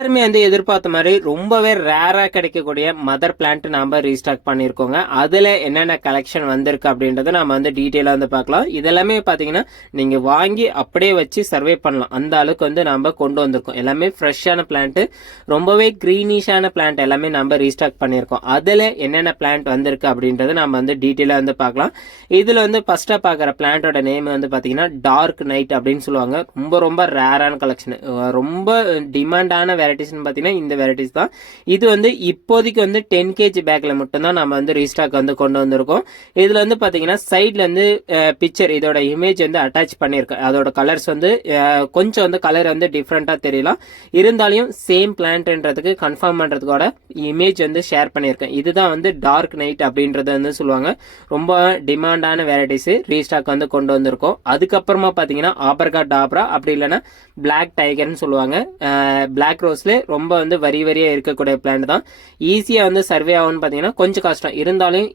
எல்லாருமே வந்து எதிர்பார்த்த மாதிரி ரொம்பவே ரேராக கிடைக்கக்கூடிய மதர் பிளான்ட் நாம ரீஸ்டாக் பண்ணியிருக்கோங்க அதில் என்னென்ன கலெக்ஷன் வந்திருக்கு அப்படின்றத நம்ம வந்து டீட்டெயிலாக வந்து பார்க்கலாம். இதெல்லாமே பார்த்தீங்கன்னா நீங்கள் வாங்கி அப்படியே வச்சு சர்வே பண்ணலாம். அந்த அளவுக்கு வந்து நாம் கொண்டு வந்திருக்கோம். எல்லாமே ஃப்ரெஷ்ஷான பிளான்ட்டு ரொம்பவே க்ரீனிஷான பிளான்ட் எல்லாமே நம்ம ரீஸ்டாக் பண்ணியிருக்கோம் அதில் என்னென்ன பிளான்ட் வந்திருக்கு அப்படின்றத நம்ம வந்து டீட்டெயிலாக வந்து பார்க்கலாம். இதில் வந்து ஃபஸ்ட்டாக பார்க்குற பிளான்ட்டோட நேம் வந்து பார்த்தீங்கன்னா டார்க் நைட் அப்படின்னு சொல்லுவாங்க. ரொம்ப ரொம்ப ரேரான கலெக்ஷன் ரொம்ப டிமாண்டான வெரைட்டிஸ்னு பார்த்தீங்கன்னா இந்த வெரைட்டிஸ் தான். இது வந்து இப்போதைக்கு வந்து டென் கேஜி பேக்கில் மட்டும்தான் நம்ம வந்து ரீஸ்டாக் வந்து கொண்டு வந்திருக்கோம். இதில் வந்து பார்த்தீங்கன்னா சைடில் வந்து பிக்சர் இதோட இமேஜ் வந்து அட்டாச் பண்ணியிருக்கேன் அதோட கலர்ஸ் வந்து கொஞ்சம் வந்து கலர் வந்து டிஃப்ரெண்ட்டாக தெரியலாம். இருந்தாலும் சேம் பிளான்ட்ன்றதுக்கு கன்ஃபார்ம் பண்ணுறதுக்கோட இமேஜ் வந்து ஷேர் பண்ணியிருக்கேன். இதுதான் வந்து டார்க் நைட் அப்படின்றத வந்து சொல்லுவாங்க. ரொம்ப டிமாண்டான வெரைட்டிஸ் ரீஸ்டாக் வந்து கொண்டு வந்திருக்கோம். அதுக்கப்புறமா பார்த்தீங்கன்னா ஆபர்கா டாப்ரா அப்படி இல்லைன்னா பிளாக் டைகர்னு சொல்லுவாங்க. பிளாக் ரோஸ்ல ரொம்ப வந்து வரி வரியாக இருக்கக்கூடிய பிளான் தான். ஈஸியாக வந்து சர்வே ஆகும்னு பார்த்தீங்கன்னா கொஞ்சம் கஷ்டம். இருந்தாலும்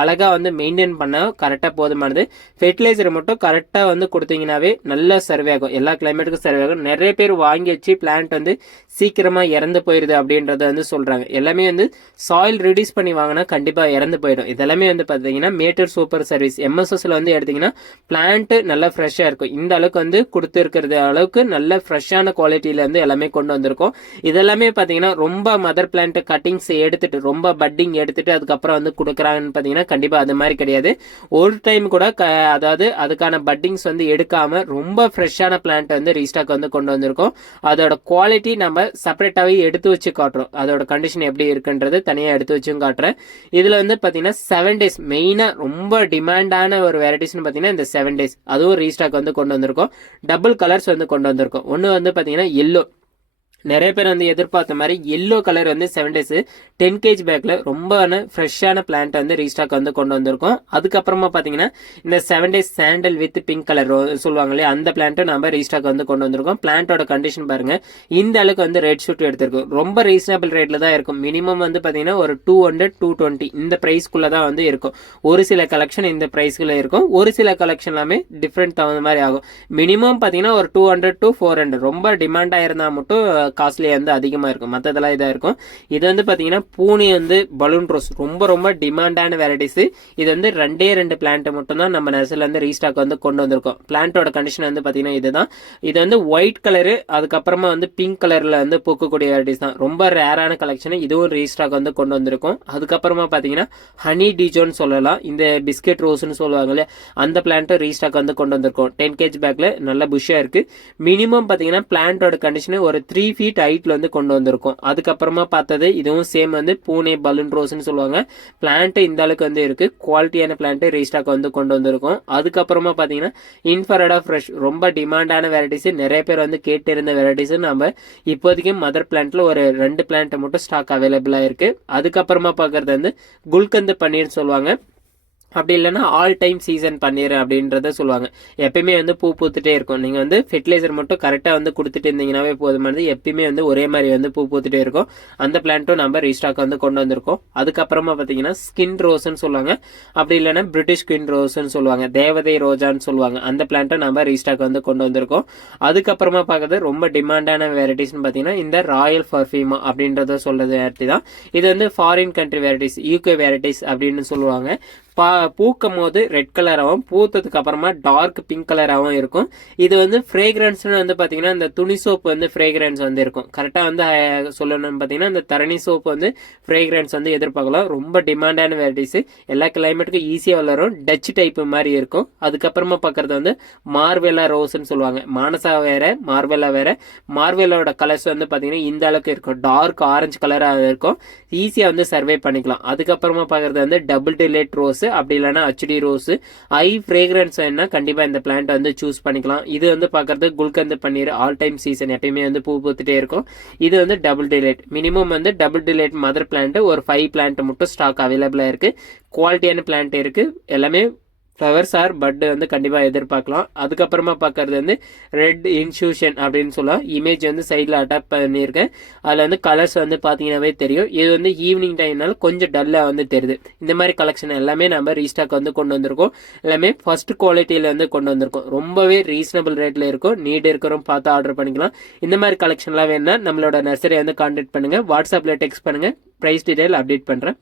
அழகாக வந்து மெயின்டைன் பண்ண கரெக்டாக போதுமானது. ஃபெர்டிலைசர் மட்டும் கரெக்டாக வந்து கொடுத்தீங்கன்னாவே நல்ல சர்வே ஆகும். எல்லா கிளைமேட்டுக்கும் சர்வே ஆகும். நிறைய பேர் வாங்கி வச்சு பிளான்ட் வந்து சீக்கிரமாக இறந்து போயிடுது அப்படின்றத வந்து சொல்கிறாங்க எல்லாமே வந்து சாயில் ரிடியூஸ் பண்ணி வாங்கினா கண்டிப்பாக இறந்து போயிடும். இதெல்லாமே வந்து பார்த்தீங்கன்னா மேட்டர் சூப்பர் சர்வீஸ் எம்எஸ்எஸ்ல வந்து எடுத்தீங்கன்னா பிளான்ட்டு நல்லா ஃப்ரெஷ்ஷாக இருக்கும். இந்த அளவுக்கு வந்து கொடுத்துருக்கிறது அளவுக்கு நல்ல ஃப்ரெஷ்ஷான குவாலிட்டியில இருந்து எல்லாமே கொண்டு வந்திருக்கும். இதெல்லாமே பார்த்தீங்கன்னா ரொம்ப மதர் பிளான்ட் கட்டிங்ஸ் எடுத்துட்டு ரொம்ப பட்டிங் எடுத்துட்டு அதுக்கப்புறம் வந்து கொடுக்குறாங்கன்னு பார்த்தீங்கன்னா கண்டிப்பாக அது மாதிரி கிடையாது. ஒரு டைம் கூட க- அதாவது அதுக்கான பட்டிங்ஸ் வந்து எடுக்காமல் ரொம்ப ஃப்ரெஷ்ஷான பிளான்ட் வந்து ரீஸ்டாக் வந்து கொண்டு வந்திருக்கோம். அதோட குவாலிட்டி நம்ம செப்பரேட்டாகவே எடுத்து வச்சு காட்டுறோம். அதோட கண்டிஷன் எப்படி இருக்குன்றது தனியாக எடுத்து வச்சும் காட்டுறேன். இதில் வந்து பார்த்தீங்கன்னா செவன் டேஸ் மெயினாக ரொம்ப டிமாண்டான ஒரு வெரைட்டிஸ்னு பார்த்தீங்கன்னா இந்த செவன் டேஸ் அதுவும் ரீஸ்டாக் வந்து கொண்டு வந்திருக்கோம். டபுள் கலர்ஸ் வந்து கொண்டு வந்திருக்கோம். ஒன்று வந்து பார்த்தீங்கன்னா எல்லோ நிறைய பேர் வந்து எதிர்பார்த்த மாதிரி எல்லோ கலர் வந்து செவன் டேஸ் டென் கேஜ் பேக்கில் ரொம்ப ஃப்ரெஷ்ஷான பிளான்ட் வந்து ரீஸ்டாக் வந்து கொண்டு வந்திருக்கோம். அதுக்கப்புறமா பார்த்தீங்கன்னா இந்த seven days sandal with pink colour சொல்லுவாங்க இல்லையா அந்த பிளான்ட்டும் நம்ம ரீஸ்டாக் வந்து கொண்டு வந்திருக்கோம். பிளான்ட்டோட கண்டிஷன் பாருங்கள் இந்த அளவுக்கு வந்து ரெட் ஷூட் எடுத்திருக்கோம் ரொம்ப ரீசனபிள் ரேட்டில் தான் இருக்கும். மினிமம் வந்து பார்த்தீங்கன்னா ஒரு டூ ஹண்ட்ரட் டூ டுவெண்ட்டி இந்த ப்ரைஸ்க்குள்ளே தான் வந்து இருக்கும். ஒரு சில கலெக்ஷன் இந்த பிரைஸ்க்குள்ள இருக்கும். ஒரு சில கலெக்ஷன் எல்லாமே டிஃப்ரெண்ட் தகுந்த மாதிரி ஆகும். மினிமம் பார்த்தீங்கன்னா ஒரு two hundred to four hundred ரொம்ப டிமாண்டாக இருந்தால் மட்டும் காஸ்ட்லி வந்து அதிகமாக இருக்கும். மற்றதெல்லாம் இதாக இருக்கும். இது வந்து பார்த்தீங்கன்னா பூனி வந்து பலூன் ரோஸ். ரொம்ப ரொம்ப டிமாண்டான வெரைட்டிஸ். இது வந்து ரெண்டே ரெண்டு பிளான்ட்டை மட்டும்தான் நம்ம நர்சரில வந்து ரீஸ்டாக் வந்து கொண்டு வந்திருக்கோம். பிளான்ட்டோட கண்டிஷன் வந்து பார்த்தீங்கன்னா இதுதான். இது வந்து ஒயிட் கலரு அதுக்கப்புறமா வந்து பிங்க் கலரில் வந்து பூக்கக்கூடிய வெரைட்டிஸ் தான். ரொம்ப ரேரான கலெக்ஷன் இதுவும் ரீஸ்டாக் வந்து கொண்டு வந்திருக்கோம். அதுக்கப்புறமா பார்த்தீங்கன்னா ஹனி டிஜோன்னு சொல்லலாம். இந்த பிஸ்கெட் ரோஸ்னு சொல்லுவாங்க இல்லையா? அந்த பிளான்ட்டும் ரீஸ்டாக் வந்து கொண்டு வந்திருக்கோம். டென் கேஜ் பேக்கில் நல்ல புஷ்ஷாக இருக்குது மினிமம் பார்த்தீங்கன்னா பிளான்ட்டோட கண்டிஷன் ஒரு த்ரீ ஃபீட் ஹைட்டில் வந்து கொண்டு வந்திருக்கும். அதுக்கப்புறமா பார்த்தது இதுவும் சேம் வந்து பூனே பலூன் ரோஸ்னு சொல்லுவாங்க. பிளான்ட்டு இந்த அளவுக்கு வந்து இருக்குது குவாலிட்டியான பிளான்ட்டு ரீஸ்டாக் வந்து கொண்டு வந்திருக்கும். அதுக்கப்புறமா பார்த்தீங்கன்னா இன்ஃபரடா ஃப்ரெஷ் ரொம்ப டிமாண்டான வெரைட்டிஸு நிறைய பேர் வந்து கேட்டு இருந்த வெரைட்டிஸ் நம்ம இப்போதைக்கு மதர் பிளான்ட்ல ஒரு ரெண்டு பிளான்ட்டை மட்டும் ஸ்டாக் அவைலபிளாக இருக்குது அதுக்கப்புறமா பார்க்கறது வந்து குல்கந்து பன்னீர்னு சொல்லுவாங்க. அப்படி இல்லைன்னா ஆல் டைம் சீசன் பன்னீர் அப்படின்றத சொல்லுவாங்க. எப்பயுமே வந்து பூ பூத்துட்டே இருக்கும். நீங்கள் வந்து ஃபெர்டிலைசர் மட்டும் கரெக்டாக வந்து கொடுத்துட்டு இருந்தீங்கன்னாவே போதுமானது. எப்பயுமே வந்து ஒரே மாதிரி வந்து பூ பூத்துட்டே இருக்கும். அந்த பிளான்ட்டும் நம்ம ரீஸ்டாக் வந்து கொண்டு வந்திருக்கோம். அதுக்கப்புறமா பார்த்தீங்கன்னா ஸ்கின் ரோஸ்ன்னு சொல்லுவாங்க. அப்படி இல்லைன்னா பிரிட்டிஷ் ஸ்கின் ரோஸ்ன்னு சொல்லுவாங்க. தேவதை ரோஜான்னு சொல்லுவாங்க. அந்த பிளான்ட்டை நம்ம ரீஸ்டாக் வந்து கொண்டு வந்திருக்கோம். அதுக்கப்புறமா பார்க்கறது ரொம்ப டிமாண்டான வெரைட்டிஸ்னு பார்த்தீங்கன்னா இந்த ராயல் பர்ஃபியூமா அப்படின்றத சொல்கிறது வெரைட்டி தான். இது வந்து foreign country varieties UK varieties அப்படின்னு சொல்லுவாங்க. பா பூக்கும் போது ரெட் கலராகவும் பூத்ததுக்கு அப்புறமா டார்க் பிங்க் கலராகவும் இருக்கும். இது வந்து ஃப்ரேக்ரன்ஸ்னு வந்து பார்த்தீங்கன்னா இந்த துணி சோப்பு வந்து ஃப்ரேக்ரன்ஸ் வந்து இருக்கும். கரெக்டாக வந்து சொல்லணும்னு பார்த்தீங்கன்னா இந்த தரணி சோப்பு வந்து ஃப்ரேக்ரன்ஸ் வந்து எதிர்பார்க்கலாம். ரொம்ப டிமாண்டான வெரைட்டிஸ் எல்லா கிளைமேட்டுக்கும் ஈஸியாக வளரும். டச் டைப்பு மாதிரி இருக்கும். அதுக்கப்புறமா பார்க்குறது வந்து மார்வெலா ரோஸ்ன்னு சொல்லுவாங்க. மானசா வேற மார்வெலா வேற. மார்வெலோட கலர்ஸ் வந்து பார்த்தீங்கன்னா இந்த அளவுக்கு இருக்கும். டார்க் ஆரஞ்சு கலராக இருக்கும். ஈஸியாக வந்து சர்வே பண்ணிக்கலாம். அதுக்கப்புறமா பார்க்கறது வந்து டபுள் டிலேட் ரோஸ் அப்படி இல்லைன்னா ஹச்டி ரோஸு ஐ ஃப்ரேக்ரன்ஸ் வேணா கண்டிப்பாக இந்த பிளான்ட் வந்து சூஸ் பண்ணிக்கலாம். இது வந்து பார்க்குறது குல்கந்து பன்னீர் ஆல் டைம் சீசன் எப்பயுமே வந்து பூ பூத்துட்டே இருக்கும். இது வந்து டபுள் டிலேட் மினிமம் வந்து டபுள் டிலேட் மதர் பிளான்ட் ஒரு ஃபைவ் பிளான்ட் மட்டும் ஸ்டாக் அவைலபிளாக இருக்குது குவாலிட்டியான பிளான்ட் இருக்குது எல்லாமே ஃப்ளவர்ஸ் ஆர் பட் வந்து கண்டிப்பாக எதிர்பார்க்கலாம். அதுக்கப்புறமா பார்க்கறது வந்து ரெட் இன்சூஷன் அப்படின்னு சொல்லலாம். இமேஜ் வந்து சைடில் அட்டாக் பண்ணியிருக்கேன். அதில் வந்து கலர்ஸ் வந்து பார்த்தீங்கன்னாவே தெரியும். இது வந்து ஈவினிங் டைம்னால கொஞ்சம் டல்லாக வந்து தெரியுது. இந்த மாதிரி கலெக்ஷன் எல்லாமே நம்ம ரீஸ்டாக் வந்து கொண்டு வந்திருக்கோம். எல்லாமே ஃபர்ஸ்ட் குவாலிட்டியில் வந்து கொண்டு வந்திருக்கோம். ரொம்பவே ரீசனபிள் ரேட்டில் இருக்கும். நீட் இருக்கிறோம் பார்த்து ஆர்டர் பண்ணிக்கலாம். இந்த மாதிரி கலெக்ஷன்லாம் வேணும்னா நம்மளோட நர்சரியை வந்து கான்டாக்ட் பண்ணுங்கள் வாட்ஸ்அப்பில் டெக்ஸ்ட் பண்ணுங்கள் ப்ரைஸ் டீட்டெயில் அப்டேட் பண்ணுறேன்